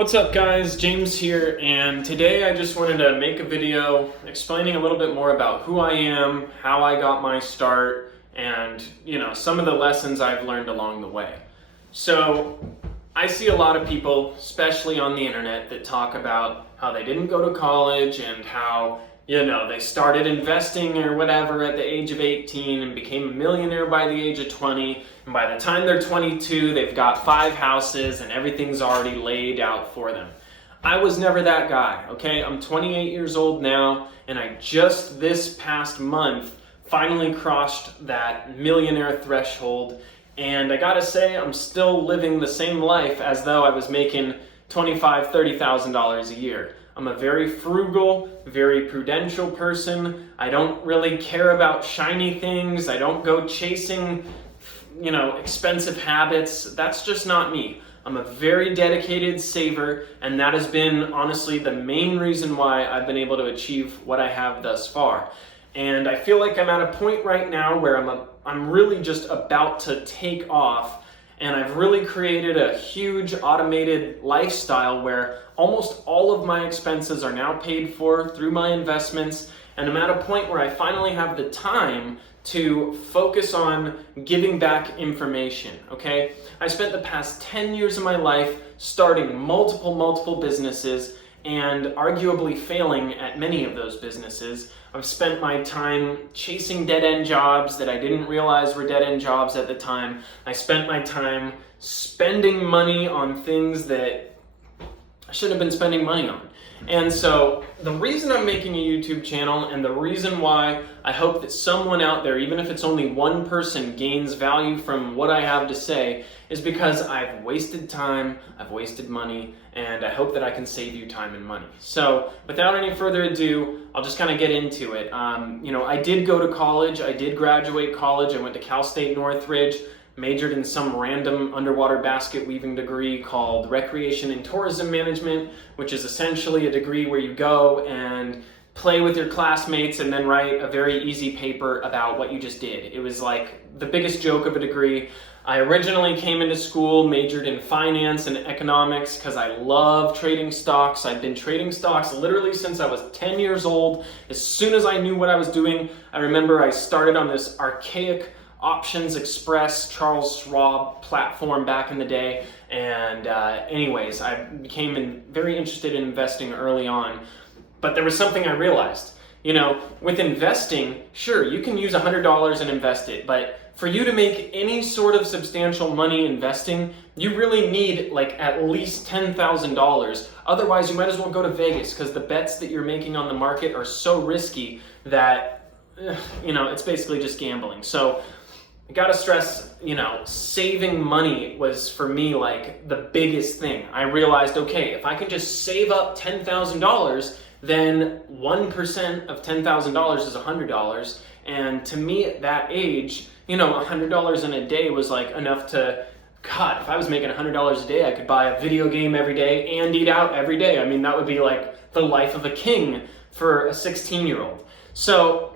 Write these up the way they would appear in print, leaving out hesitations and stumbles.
What's up guys, James here, and today I just wanted to make a video explaining a little bit more about who I am, how I got my start, and some of the lessons I've learned along the way. So I see a lot of people, especially on the internet, that talk about how they didn't go to college and how they started investing or whatever at the age of 18 and became a millionaire by the age of 20. And by the time they're 22, they've got 5 houses and everything's already laid out for them. I was never that guy, okay? I'm 28 years old now, and I just this past month finally crossed that millionaire threshold. And I gotta say, I'm still living the same life as though I was making $25,000, $30,000 a year. I'm a very frugal, very prudential person. I don't really care about shiny things. I don't go chasing, expensive habits. That's just not me. I'm a very dedicated saver, and that has been honestly the main reason why I've been able to achieve what I have thus far. And I feel like I'm at a point right now where I'm really just about to take off. And I've really created a huge automated lifestyle where almost all of my expenses are now paid for through my investments. And I'm at a point where I finally have the time to focus on giving back information, okay? I spent the past 10 years of my life starting multiple businesses and arguably failing at many of those businesses. I've spent my time chasing dead-end jobs that I didn't realize were dead-end jobs at the time. I spent my time spending money on things that I shouldn't have been spending money on. And so the reason I'm making a YouTube channel and the reason why I hope that someone out there, even if it's only one person, gains value from what I have to say is because I've wasted time, I've wasted money, and I hope that I can save you time and money. So without any further ado, I'll just kind of get into it. I did go to college. I did graduate college. I went to Cal State Northridge, majored in some random underwater basket weaving degree called Recreation and Tourism Management, which is essentially a degree where you go and play with your classmates and then write a very easy paper about what you just did. It was like the biggest joke of a degree. I originally came into school, majored in finance and economics because I love trading stocks. I've been trading stocks literally since I was 10 years old. As soon as I knew what I was doing, I remember I started on this archaic Options Express Charles Schwab platform back in the day. And anyways, I became very interested in investing early on. But there was something I realized. With investing, sure, you can use $100 and invest it, but for you to make any sort of substantial money investing, you really need at least $10,000. Otherwise, you might as well go to Vegas because the bets that you're making on the market are so risky that, it's basically just gambling. So I gotta stress, saving money was for me the biggest thing. I realized, okay, if I can just save up $10,000, then 1% of $10,000 is $100. And to me at that age, $100 in a day was enough to, God, if I was making $100 a day, I could buy a video game every day and eat out every day. I mean, that would be the life of a king for a 16-year-old. So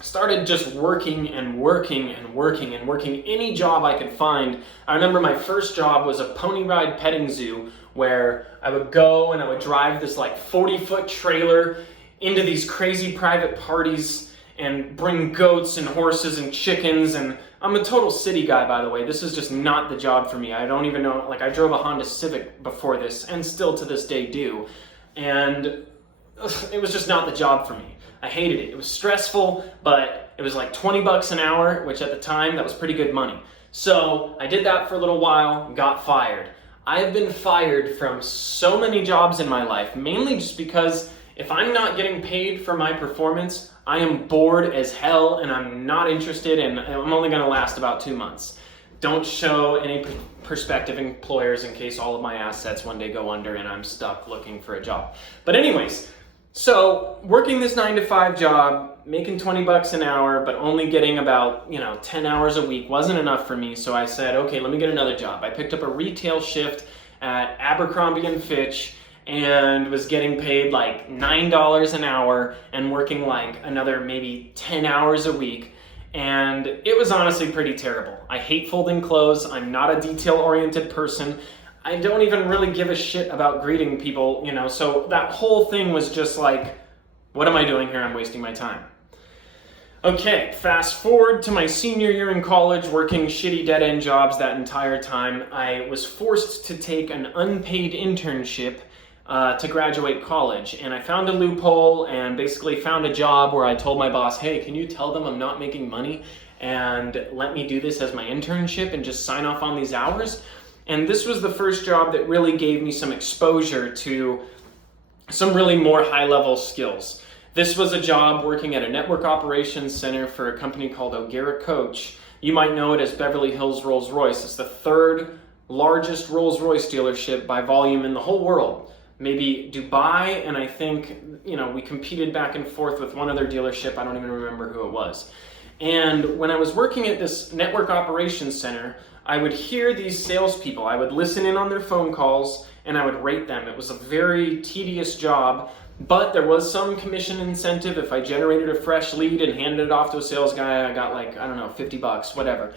I started just working any job I could find. I remember my first job was a pony ride petting zoo where I would go and I would drive this 40-foot trailer into these crazy private parties and bring goats and horses and chickens. And I'm a total city guy, by the way. This is just not the job for me. I don't even know, I drove a Honda Civic before this and still to this day do. And it was just not the job for me. I hated it. It was stressful, but it was $20 an hour, which at the time, that was pretty good money. So I did that for a little while, got fired. I have been fired from so many jobs in my life, mainly just because if I'm not getting paid for my performance, I am bored as hell and I'm not interested, and I'm only gonna last about 2 months. Don't show any prospective employers in case all of my assets one day go under and I'm stuck looking for a job. But anyways, so working this 9-to-5 job, making $20 an hour, but only getting about 10 hours a week wasn't enough for me. So I said, okay, let me get another job. I picked up a retail shift at Abercrombie & Fitch and was getting paid $9 an hour and working another maybe 10 hours a week. And it was honestly pretty terrible. I hate folding clothes. I'm not a detail-oriented person. I don't even really give a shit about greeting people, you know, so that whole thing was just like, what am I doing here? I'm wasting my time. Okay, fast forward to my senior year in college, working shitty dead-end jobs that entire time. I was forced to take an unpaid internship to graduate college, and I found a loophole and basically found a job where I told my boss, hey, can you tell them I'm not making money and let me do this as my internship and just sign off on these hours? And this was the first job that really gave me some exposure to some really more high-level skills. This was a job working at a network operations center for a company called O'Gara Coach. You might know it as Beverly Hills Rolls-Royce. It's the third largest Rolls-Royce dealership by volume in the whole world. Maybe Dubai, and I think, you know, we competed back and forth with one other dealership. I don't even remember who it was. And when I was working at this network operations center, I would hear these salespeople. I would listen in on their phone calls and I would rate them. It was a very tedious job, but there was some commission incentive. If I generated a fresh lead and handed it off to a sales guy, I got like, I don't know, $50, whatever.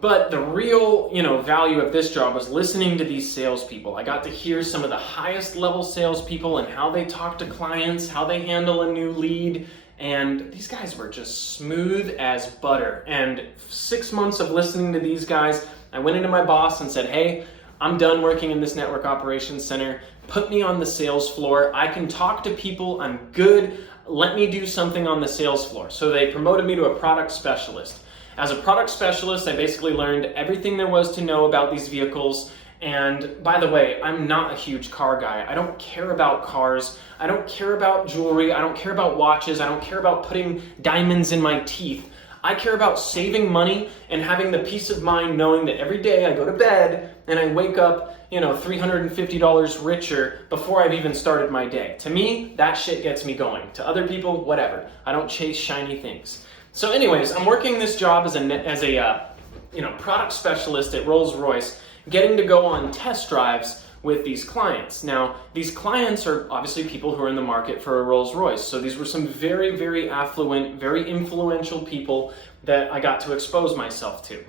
But the real, you know, value of this job was listening to these salespeople. I got to hear some of the highest level salespeople and how they talk to clients, how they handle a new lead. And these guys were just smooth as butter. And 6 months of listening to these guys, I went into my boss and said, hey, I'm done working in this network operations center. Put me on the sales floor. I can talk to people. I'm good. Let me do something on the sales floor. So they promoted me to a product specialist. As a product specialist, I basically learned everything there was to know about these vehicles. And by the way, I'm not a huge car guy. I don't care about cars. I don't care about jewelry. I don't care about watches. I don't care about putting diamonds in my teeth. I care about saving money and having the peace of mind knowing that every day I go to bed and I wake up, you know, $350 richer before I've even started my day. To me, that shit gets me going. To other people, whatever. I don't chase shiny things. So anyways, I'm working this job as a product specialist at Rolls-Royce, getting to go on test drives with these clients. Now, these clients are obviously people who are in the market for a Rolls-Royce. So these were some very, very affluent, very influential people that I got to expose myself to.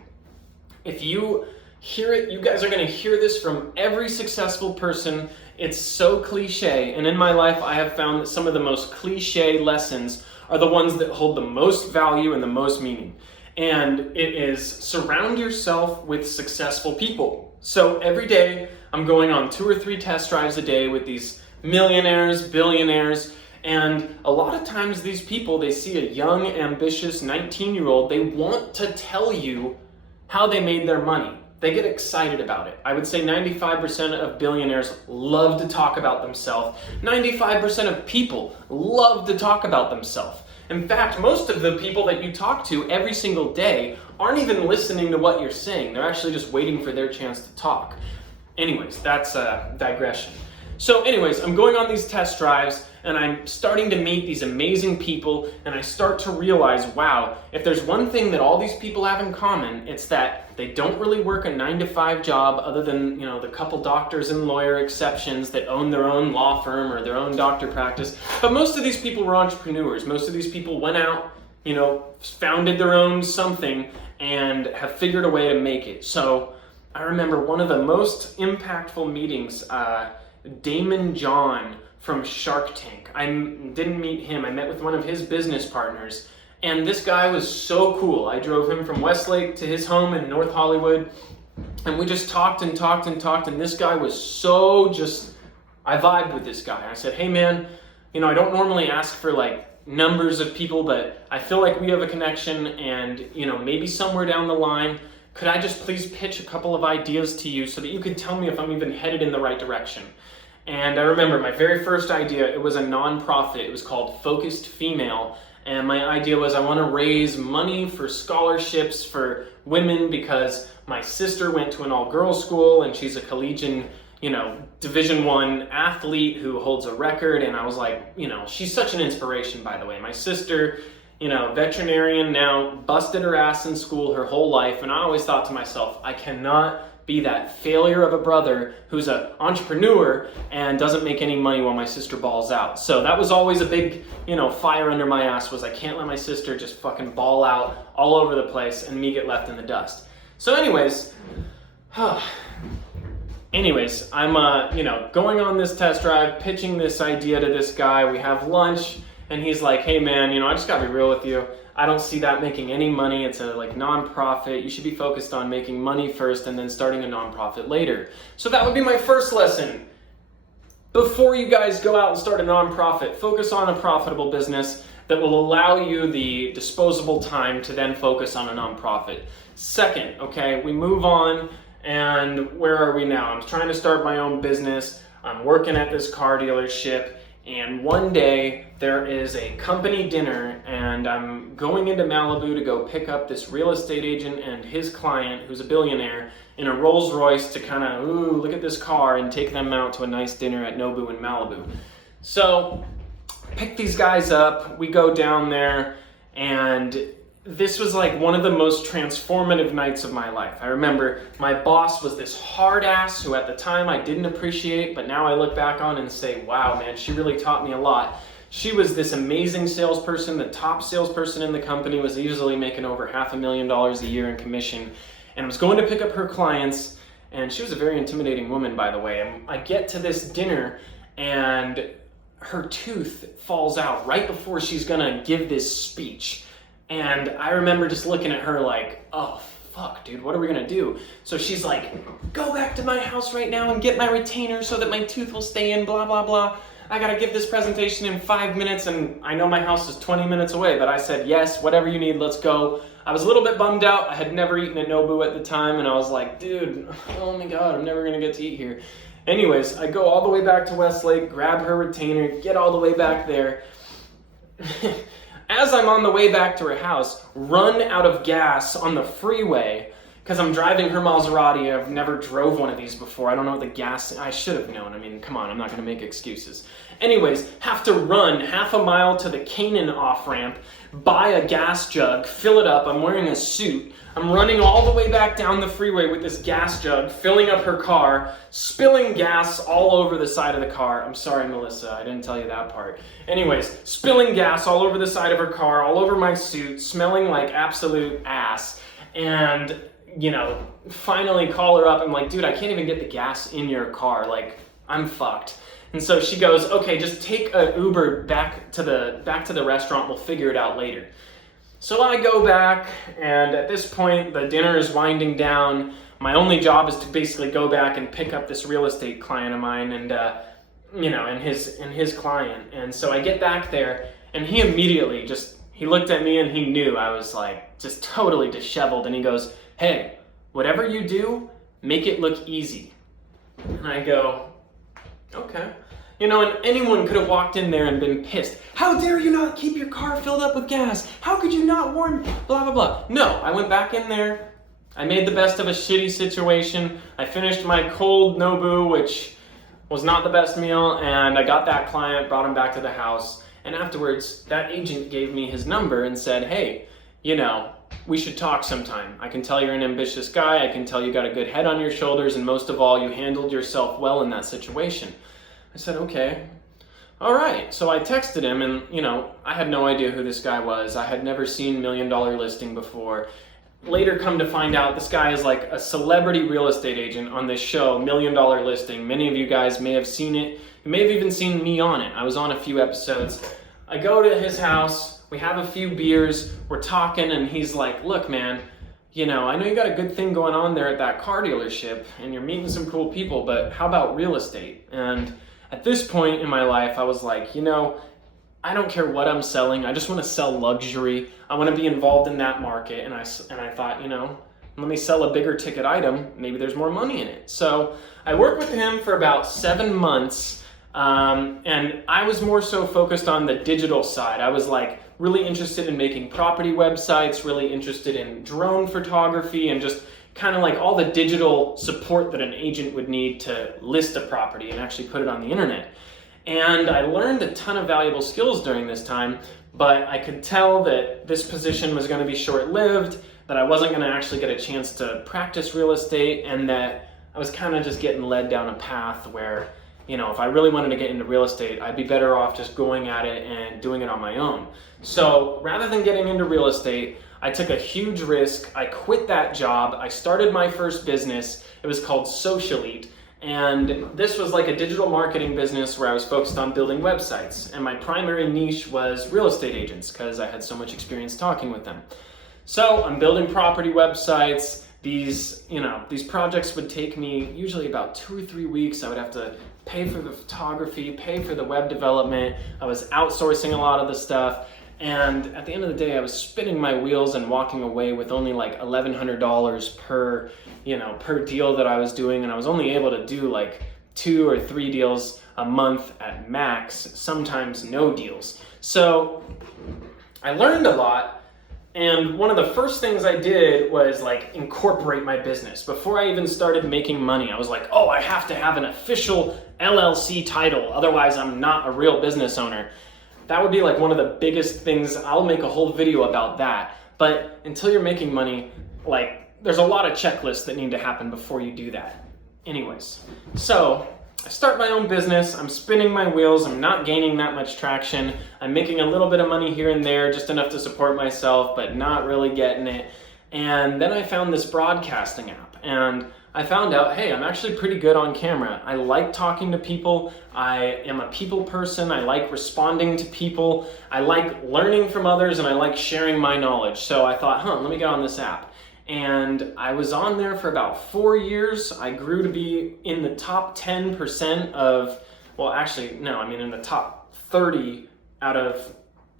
If you hear it, you guys are gonna hear this from every successful person. It's so cliche, and in my life I have found that some of the most cliche lessons are the ones that hold the most value and the most meaning. And it is surround yourself with successful people. So every day I'm going on 2 or 3 test drives a day with these millionaires, billionaires, and a lot of times these people, they see a young, ambitious 19-year-old, they want to tell you how they made their money. They get excited about it. I would say 95% of billionaires love to talk about themselves. 95% of people love to talk about themselves. In fact, most of the people that you talk to every single day aren't even listening to what you're saying. They're actually just waiting for their chance to talk. Anyways, that's a digression. So anyways, I'm going on these test drives and I'm starting to meet these amazing people and I start to realize, wow, if there's one thing that all these people have in common, it's that they don't really work a 9-to-5 job other than, you know, the couple doctors and lawyer exceptions that own their own law firm or their own doctor practice. But most of these people were entrepreneurs. Most of these people went out, you know, founded their own something and have figured a way to make it. So I remember one of the most impactful meetings, Damon John from Shark Tank. I didn't meet him. I met with one of his business partners. And this guy was so cool. I drove him from Westlake to his home in North Hollywood. And we just talked and talked and talked. And this guy was so I vibed with this guy. I said, hey man, you know, I don't normally ask for like numbers of people, but I feel like we have a connection and, you know, maybe somewhere down the line, could I just please pitch a couple of ideas to you so that you can tell me if I'm even headed in the right direction? And I remember my very first idea, it was a nonprofit. It was called Focused Female. And my idea was I want to raise money for scholarships for women because my sister went to an all-girls school and she's a collegiate, you know, Division I athlete who holds a record. And I was like, you know, she's such an inspiration, by the way. My sister, you know, veterinarian, now busted her ass in school her whole life. And I always thought to myself, I cannot be that failure of a brother who's an entrepreneur and doesn't make any money while my sister balls out. So that was always a big, you know, fire under my ass, was I can't let my sister just fucking ball out all over the place and me get left in the dust. So anyways, Anyways, I'm going on this test drive, pitching this idea to this guy. We have lunch, and he's like, "Hey man, I just gotta be real with you. I don't see that making any money. It's a non-profit. You should be focused on making money first and then starting a non-profit later." So that would be my first lesson. Before you guys go out and start a non-profit, focus on a profitable business that will allow you the disposable time to then focus on a non-profit. Second, okay, we move on. And where are we now? I'm trying to start my own business. I'm working at this car dealership, and one day there is a company dinner, and I'm going into Malibu to go pick up this real estate agent and his client, who's a billionaire, in a Rolls Royce to kind of, ooh, look at this car, and take them out to a nice dinner at Nobu in Malibu. So pick these guys up, we go down there, and this was like one of the most transformative nights of my life. I remember my boss was this hard ass who at the time I didn't appreciate, but now I look back on and say, wow, man, she really taught me a lot. She was this amazing salesperson, the top salesperson in the company, was easily making over $500,000 a year in commission, and I was going to pick up her clients, and she was a very intimidating woman, by the way. And I get to this dinner, and her tooth falls out right before she's gonna give this speech. And I remember just looking at her like, oh, fuck, dude, what are we gonna do? So she's like, go back to my house right now and get my retainer so that my tooth will stay in, blah, blah, blah. I gotta give this presentation in 5 minutes, and I know my house is 20 minutes away, but I said, yes, whatever you need, let's go. I was a little bit bummed out. I had never eaten at Nobu at the time, and I was like, dude, oh my God, I'm never gonna get to eat here. Anyways, I go all the way back to Westlake, grab her retainer, get all the way back there. As I'm on the way back to her house, run out of gas on the freeway because I'm driving her Maserati. I've never drove one of these before. I don't know what the gas, I should have known. I mean, come on, I'm not gonna make excuses. Anyways, have to run half a mile to the Canaan off-ramp, buy a gas jug, fill it up. I'm wearing a suit. I'm running all the way back down the freeway with this gas jug, filling up her car, spilling gas all over the side of the car. I'm sorry, Melissa, I didn't tell you that part. Anyways, spilling gas all over the side of her car, all over my suit, smelling like absolute ass. And, finally call her up. I'm like, dude, I can't even get the gas in your car. Like, I'm fucked. And so she goes, okay, just take an Uber back to the restaurant. We'll figure it out later. So I go back, and at this point, the dinner is winding down. My only job is to basically go back and pick up this real estate client of mine, and his client. And so I get back there, and he immediately he looked at me, and he knew I was like just totally disheveled. And he goes, "Hey, whatever you do, make it look easy." And I go, "Okay." And anyone could have walked in there and been pissed. How dare you not keep your car filled up with gas? How could you not warn, blah, blah, blah. No, I went back in there. I made the best of a shitty situation. I finished my cold Nobu, which was not the best meal, and I got that client, brought him back to the house. And afterwards, that agent gave me his number and said, hey, we should talk sometime. I can tell you're an ambitious guy. I can tell you got a good head on your shoulders, and most of all, you handled yourself well in that situation. I said, okay, all right. So I texted him, and, I had no idea who this guy was. I had never seen $1 Million Listing before. Later come to find out, this guy is like a celebrity real estate agent on this show, $1 Million Listing. Many of you guys may have seen it. You may have even seen me on it. I was on a few episodes. I go to his house. We have a few beers. We're talking, and he's like, look, man, I know you got a good thing going on there at that car dealership, and you're meeting some cool people, but how about real estate? And at this point in my life, I was like, I don't care what I'm selling. I just want to sell luxury. I want to be involved in that market. And I thought, let me sell a bigger ticket item. Maybe there's more money in it. So I worked with him for about 7 months. And I was more so focused on the digital side. I was like really interested in making property websites, really interested in drone photography, and just kind of like all the digital support that an agent would need to list a property and actually put it on the internet. And I learned a ton of valuable skills during this time, but I could tell that this position was going to be short-lived, that I wasn't going to actually get a chance to practice real estate, and that I was kind of just getting led down a path where, if I really wanted to get into real estate, I'd be better off just going at it and doing it on my own. So rather than getting into real estate, I took a huge risk. I quit that job. I started my first business. It was called Socialite. And this was like a digital marketing business where I was focused on building websites. And my primary niche was real estate agents because I had so much experience talking with them. So I'm building property websites. These projects would take me usually about 2 or 3 weeks. I would have to pay for the photography, pay for the web development. I was outsourcing a lot of the stuff. And at the end of the day, I was spinning my wheels and walking away with only like $1,100 per deal that I was doing. And I was only able to do like 2 or 3 deals a month at max, sometimes no deals. So I learned a lot. And one of the first things I did was like incorporate my business. Before I even started making money, I was like, oh, I have to have an official LLC title. Otherwise, I'm not a real business owner. That would be like one of the biggest things. I'll make a whole video about that. But until you're making money, like there's a lot of checklists that need to happen before you do that. Anyways, so I start my own business, I'm spinning my wheels, I'm not gaining that much traction, I'm making a little bit of money here and there, just enough to support myself, but not really getting it. And then I found this broadcasting app, and I found out, hey, I'm actually pretty good on camera. I like talking to people, I am a people person, I like responding to people, I like learning from others, and I like sharing my knowledge. So I thought, let me get on this app. And I was on there for about 4 years. I grew to be in the top 10% of, in the top 30 out of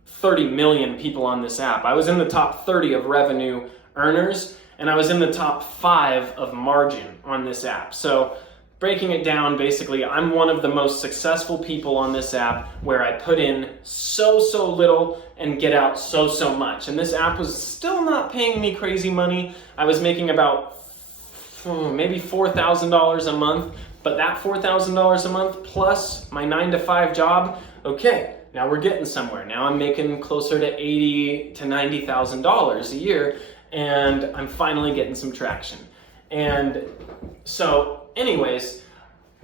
30 million people on this app. I was in the top 30 of revenue earners, and I was in the top 5 of margin on this app. So breaking it down, basically, I'm one of the most successful people on this app where I put in so little and get out so much. And this app was still not paying me crazy money. I was making about maybe $4,000 a month, but that $4,000 a month plus my 9-to-5 job, okay, now we're getting somewhere. Now I'm making closer to $80,000 to $90,000 a year, and I'm finally getting some traction. And so anyways,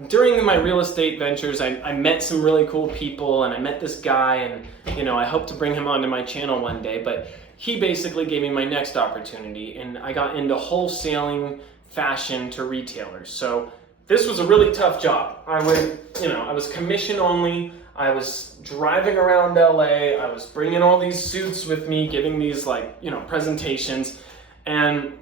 during my real estate ventures, I met some really cool people, and I met this guy, and I hope to bring him onto my channel one day, but he basically gave me my next opportunity, and I got into wholesaling fashion to retailers. So this was a really tough job. I was commission only. I was driving around LA. I was bringing all these suits with me, giving these presentations, and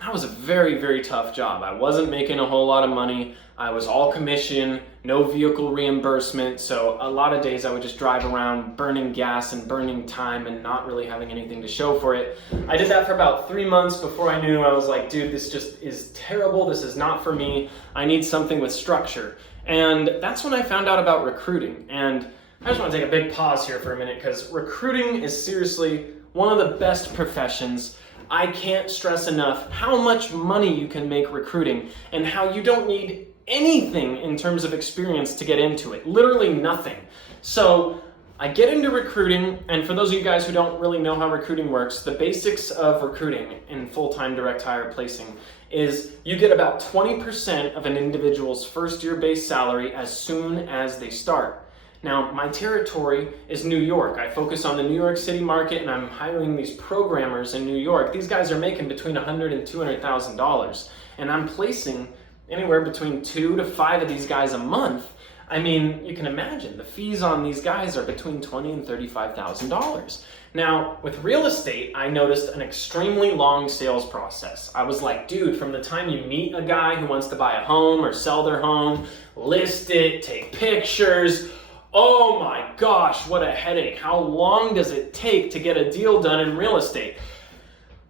that was a very, very tough job. I wasn't making a whole lot of money. I was all commission, no vehicle reimbursement. So a lot of days I would just drive around burning gas and burning time and not really having anything to show for it. I did that for about 3 months before I knew. I was like, dude, this just is terrible. This is not for me. I need something with structure. And that's when I found out about recruiting. And I just want to take a big pause here for a minute, because recruiting is seriously one of the best professions. I can't stress enough how much money you can make recruiting, and how you don't need anything in terms of experience to get into it. Literally nothing. So I get into recruiting, and for those of you guys who don't really know how recruiting works, the basics of recruiting in full-time direct hire placing is you get about 20% of an individual's first year base salary as soon as they start. Now, my territory is New York. I focus on the New York City market, and I'm hiring these programmers in New York. These guys are making between $100,000 and $200,000, and I'm placing anywhere between 2 to 5 of these guys a month. I mean, you can imagine the fees on these guys are between $20,000 and $35,000. Now, with real estate, I noticed an extremely long sales process. I was like, dude, from the time you meet a guy who wants to buy a home or sell their home, list it, take pictures, oh my gosh, what a headache. How long does it take to get a deal done in real estate?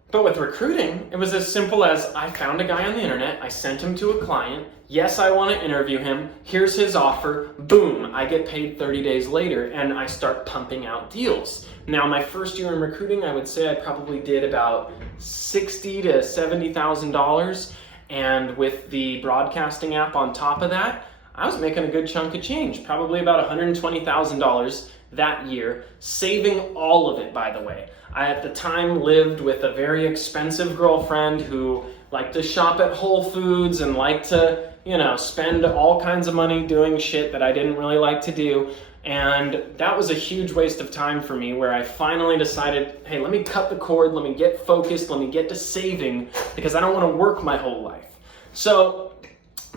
But with recruiting, it was as simple as I found a guy on the internet, I sent him to a client, yes, I want to interview him, here's his offer, boom, I get paid 30 days later, and I start pumping out deals. Now, my first year in recruiting, I would say I probably did about $60,000 to $70,000, and with the broadcasting app on top of that, I was making a good chunk of change, probably about $120,000 that year, saving all of it, by the way. I, at the time, lived with a very expensive girlfriend who liked to shop at Whole Foods and liked to, spend all kinds of money doing shit that I didn't really like to do. And that was a huge waste of time for me, where I finally decided, hey, let me cut the cord, let me get focused, let me get to saving, because I don't want to work my whole life. So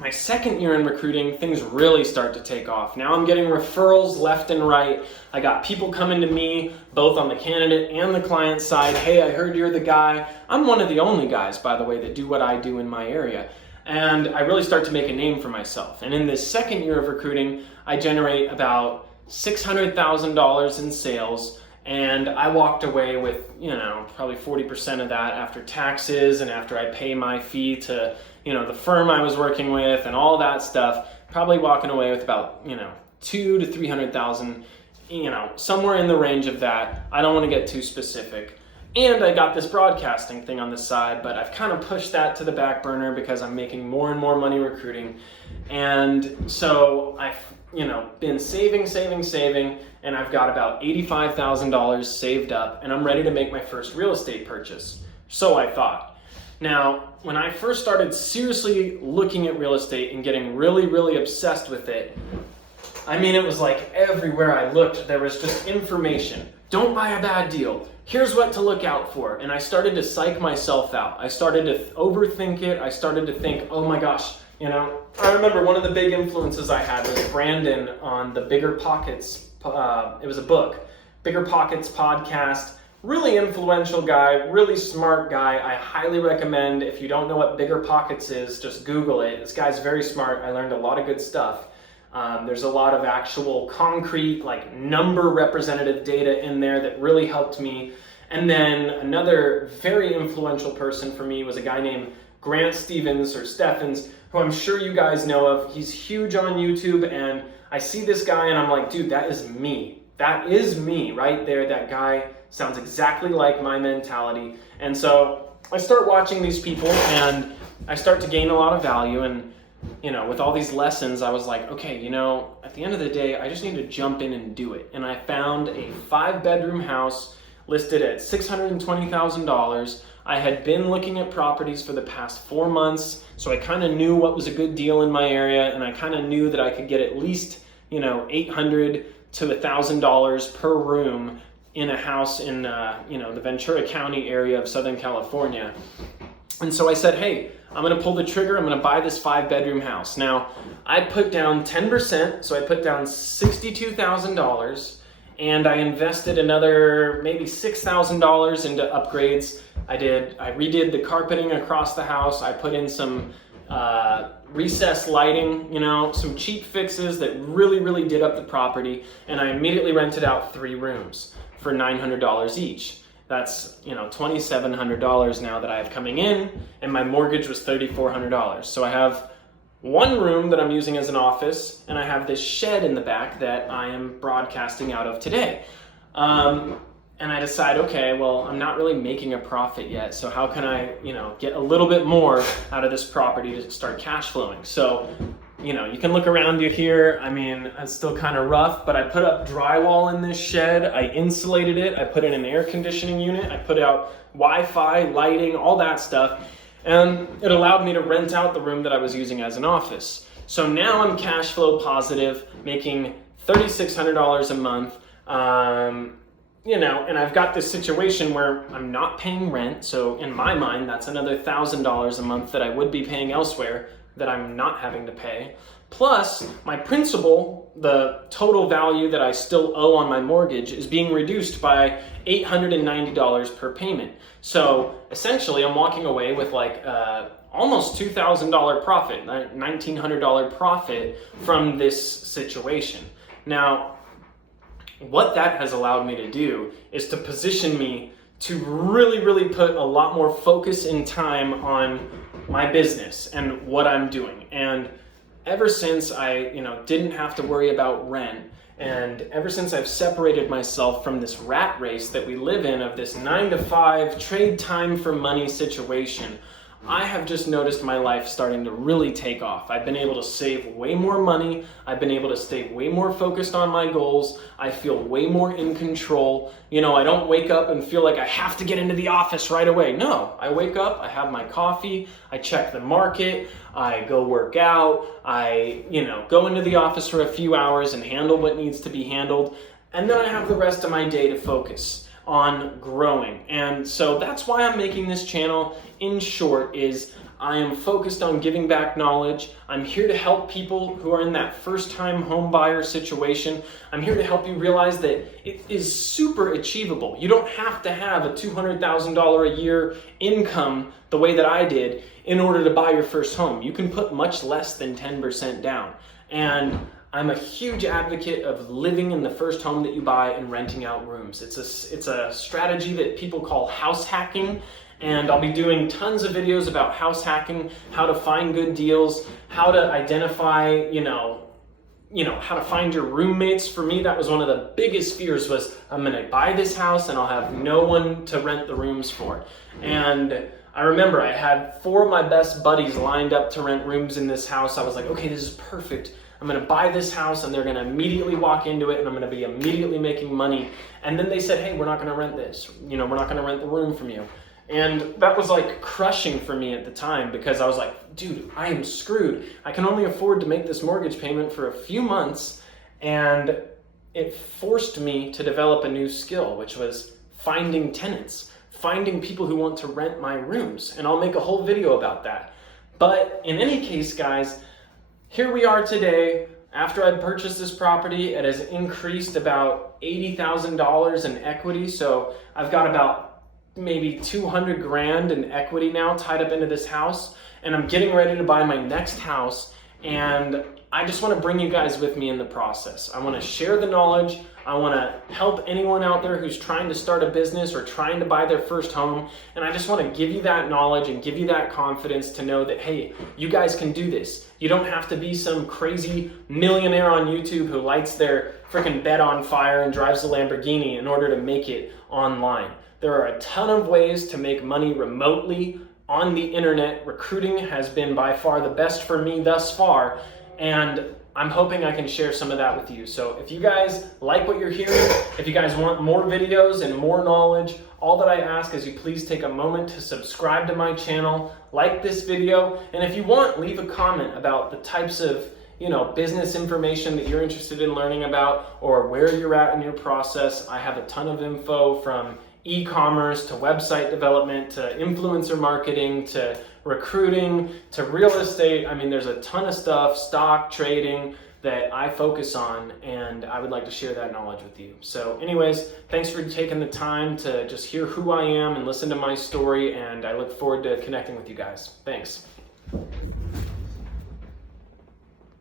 My second year in recruiting, things really start to take off. Now I'm getting referrals left and right. I got people coming to me, both on the candidate and the client side. Hey, I heard you're the guy. I'm one of the only guys, by the way, that do what I do in my area. And I really start to make a name for myself. And in this second year of recruiting, I generate about $600,000 in sales. And I walked away with, probably 40% of that after taxes and after I pay my fee to, the firm I was working with and all that stuff, probably walking away with about, $200,000 to $300,000, somewhere in the range of that. I don't want to get too specific. And I got this broadcasting thing on the side, but I've kind of pushed that to the back burner because I'm making more and more money recruiting. And so I've, been saving, and I've got about $85,000 saved up, and I'm ready to make my first real estate purchase. So I thought. Now, when I first started seriously looking at real estate and getting really, really obsessed with it, it was like everywhere I looked, there was just information. Don't buy a bad deal. Here's what to look out for. And I started to psych myself out. I started to overthink it. I started to think, oh my gosh, I remember one of the big influences I had was Brandon on the Bigger Pockets. It was a book, Bigger Pockets podcast. Really influential guy, really smart guy. I highly recommend, if you don't know what Bigger Pockets is, just Google it. This guy's very smart. I learned a lot of good stuff. There's a lot of actual concrete, number representative data in there that really helped me. And then another very influential person for me was a guy named Grant Stephens, who I'm sure you guys know of. He's huge on YouTube, and I see this guy and I'm like, dude, that is me. That is me right there. That guy sounds exactly like my mentality. And so I start watching these people and I start to gain a lot of value. And, with all these lessons, I was like, okay, at the end of the day, I just need to jump in and do it. And I found a 5-bedroom house listed at $620,000. I had been looking at properties for the past 4 months, so I kind of knew what was a good deal in my area, and I kind of knew that I could get at least, $800 to $1,000 per room in a house in, the Ventura County area of Southern California. And so I said, hey, I'm going to pull the trigger. I'm going to buy this 5-bedroom house. Now, I put down 10%, so I put down $62,000, and I invested another maybe $6,000 into upgrades. I redid the carpeting across the house. I put in some recessed lighting, some cheap fixes that really, really did up the property, and I immediately rented out 3 rooms for $900 each. That's, $2,700 now that I have coming in, and my mortgage was $3,400. So I have 1 room that I'm using as an office, and I have this shed in the back that I am broadcasting out of today. And I decide, okay, well, I'm not really making a profit yet, so how can I, get a little bit more out of this property to start cash flowing? So, you can look around you here. It's still kind of rough, but I put up drywall in this shed. I insulated it. I put in an air conditioning unit. I put out Wi-Fi, lighting, all that stuff. And it allowed me to rent out the room that I was using as an office. So now I'm cash flow positive, making $3,600 a month. And I've got this situation where I'm not paying rent. So in my mind, that's another $1,000 a month that I would be paying elsewhere that I'm not having to pay. Plus, my principal, the total value that I still owe on my mortgage, is being reduced by $890 per payment. So essentially, I'm walking away with almost $2,000 profit, $1,900 profit from this situation. Now, what that has allowed me to do is to position me to really, really put a lot more focus and time on my business and what I'm doing. And ever since I, didn't have to worry about rent, and ever since I've separated myself from this rat race that we live in of this 9-to-5 trade time for money situation, I have just noticed my life starting to really take off. I've been able to save way more money. I've been able to stay way more focused on my goals. I feel way more in control. I don't wake up and feel like I have to get into the office right away. No, I wake up, I have my coffee, I check the market, I go work out, I, go into the office for a few hours and handle what needs to be handled. And then I have the rest of my day to focus on growing. And so that's why I'm making this channel. In short, is I am focused on giving back knowledge. I'm here to help people who are in that first-time home buyer situation. I'm here to help you realize that it is super achievable. You don't have to have a $200,000 a year income the way that I did in order to buy your first home. You can put much less than 10% down. And I'm a huge advocate of living in the first home that you buy and renting out rooms. It's a strategy that people call house hacking. And I'll be doing tons of videos about house hacking, how to find good deals, how to identify, how to find your roommates. For me, that was one of the biggest fears was I'm gonna buy this house and I'll have no one to rent the rooms for. And I remember I had 4 of my best buddies lined up to rent rooms in this house. I was like, okay, this is perfect. I'm gonna buy this house and they're gonna immediately walk into it and I'm gonna be immediately making money. And then they said, hey, we're not gonna rent this. We're not gonna rent the room from you. And that was like crushing for me at the time because I was like, dude, I am screwed. I can only afford to make this mortgage payment for a few months. And it forced me to develop a new skill, which was finding tenants, finding people who want to rent my rooms. And I'll make a whole video about that. But in any case, guys, here we are today. After I purchased this property, it has increased about $80,000 in equity. So I've got about maybe 200 grand in equity now tied up into this house, and I'm getting ready to buy my next house, and I just want to bring you guys with me in the process. I want to share the knowledge. I want to help anyone out there who's trying to start a business or trying to buy their first home, and I just want to give you that knowledge and give you that confidence to know that, hey, you guys can do this. You don't have to be some crazy millionaire on YouTube who lights their freaking bed on fire and drives a Lamborghini in order to make it online. There are a ton of ways to make money remotely on the internet. Recruiting has been by far the best for me thus far, and I'm hoping I can share some of that with you. So if you guys like what you're hearing, if you guys want more videos and more knowledge, all that I ask is you please take a moment to subscribe to my channel, like this video, and if you want, leave a comment about the types of business information that you're interested in learning about or where you're at in your process. I have a ton of info from e-commerce to website development to influencer marketing to recruiting to real estate. I mean, there's a ton of stuff, stock trading, that I focus on, and I would like to share that knowledge with you. So anyways, thanks for taking the time to just hear who I am and listen to my story, and I look forward to connecting with you guys. Thanks.